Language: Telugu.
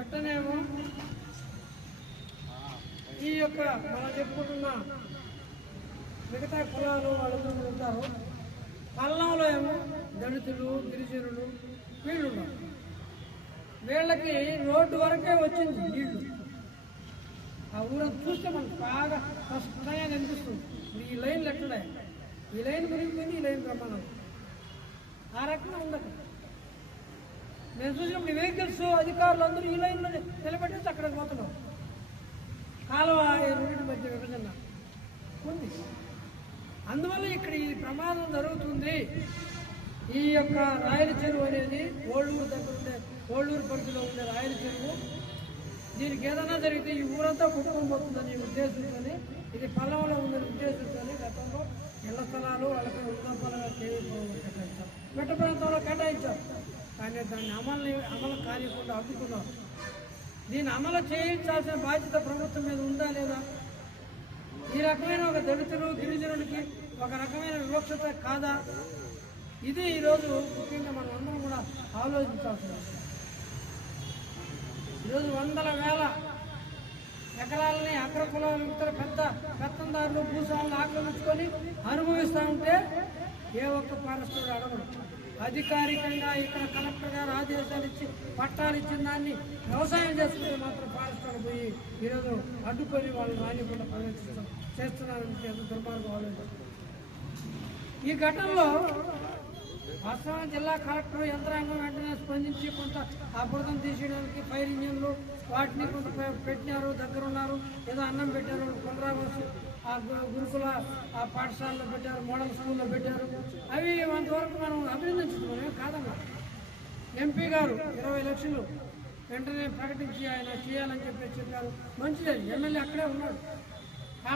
గట్టనేమో ఈ యొక్క మనం చెప్పుకుంటున్న మిగతా కులాలు వాళ్ళందరూ ఉంటారు. పల్లంలో ఏమో దళితులు గిరిజనులు వీళ్ళు ఉన్నారు వీళ్ళకి రోడ్డు వరకే వచ్చింది నీళ్ళు. ఆ ఊరంతా చూస్తే మనకు బాగా స్పష్టంగా అనిపిస్తుంది. ఈ లైన్లు ఎక్కడే ఈ లైన్ గురించి ఈ లైన్ ప్రమాణం. ఆ రకంగా ఉండదు. నేను చూసినప్పుడు వెహికల్స్ అధికారులు అందరూ ఈ లైన్లో నిలబెట్టేసి అక్కడికి పోతున్నాం కాలువ రెండింటి మధ్య విభజన. ఉంది. అందువల్ల ఇక్కడ ఈ ప్రమాదం జరుగుతుంది. ఈ యొక్క రాయల చెరువు అనేది ఓళ్ళూరు దగ్గర ఉండే ఓళ్ళూరు పరిధిలో ఉండే రాయల చెరువు. దీనికి ఏదైనా జరిగితే ఈ ఊరంతా కుటుంబపోతుందని ఉద్దేశంతోనే ఇది పొలంలో ఉందని ఉద్దేశంతోనే గతంలో ఇళ్ళ స్థలాలు వాళ్ళకి ఉన్నపలంగా కేటాయించారు మెట్ట ప్రాంతంలో కేటాయించారు. కానీ దాన్ని అమలు అమలు కానికుండా అడ్డుకున్నారు దీన్ని అమలు చేయించాల్సిన బాధ్యత ప్రభుత్వం మీద ఉందా లేదా? ఈ రకమైన ఒక దళితులు గిరిజనులకి ఒక రకమైన వివక్షత కాదా? ఇది ఈరోజు ముఖ్యంగా మనం అందరం కూడా ఆలోచించాల్సిన విషయం. ఈరోజు వందల వేల ఎకరాలని అగ్ర కులాలు ఇతర పెద్ద పెత్తందారులు భూసాలను ఆక్రమించుకొని అనుభవిస్తూ ఉంటే ఏ ఒక్క ఫారెస్టర్ అడగడు అధికారికంగా ఇక్కడ కలెక్టర్ గారు ఆదేశాలు ఇచ్చి పట్టాలు ఇచ్చిన దాన్ని వ్యవసాయం చేసుకుంటే మాత్రం ఫారెస్టర్ పోయి ఈరోజు అడ్డుకొని వాళ్ళు రానికుండా ప్రవేశిస్తాం. చేస్తున్నారంటే ఎంత దుర్మార్గం ఆలోచన. ఈ ఘటనలో వాస్తవం జిల్లా కలెక్టర్ యంత్రాంగం వెంటనే స్పందించి కొంత అబద్ధం తీసేయడానికి ఫైర్ ఇంజన్లు వాటిని కొంత పెట్టినారు దగ్గర ఉన్నారు ఏదో అన్నం పెట్టారు పునరావాసు ఆ గు- గురుకుల ఆ పాఠశాలలో పెట్టారు మోడల్ స్కూల్లో పెట్టారు. అవి అంతవరకు మనం అభినందించుకున్నాం. కాదమ్మా. ఎంపీ గారు ఇరవై లక్షలు వెంటనే ప్రకటించి ఆయన చేయాలని చెప్పి చెప్పారు. మంచిది. ఎమ్మెల్యే అక్కడే ఉన్నాడు.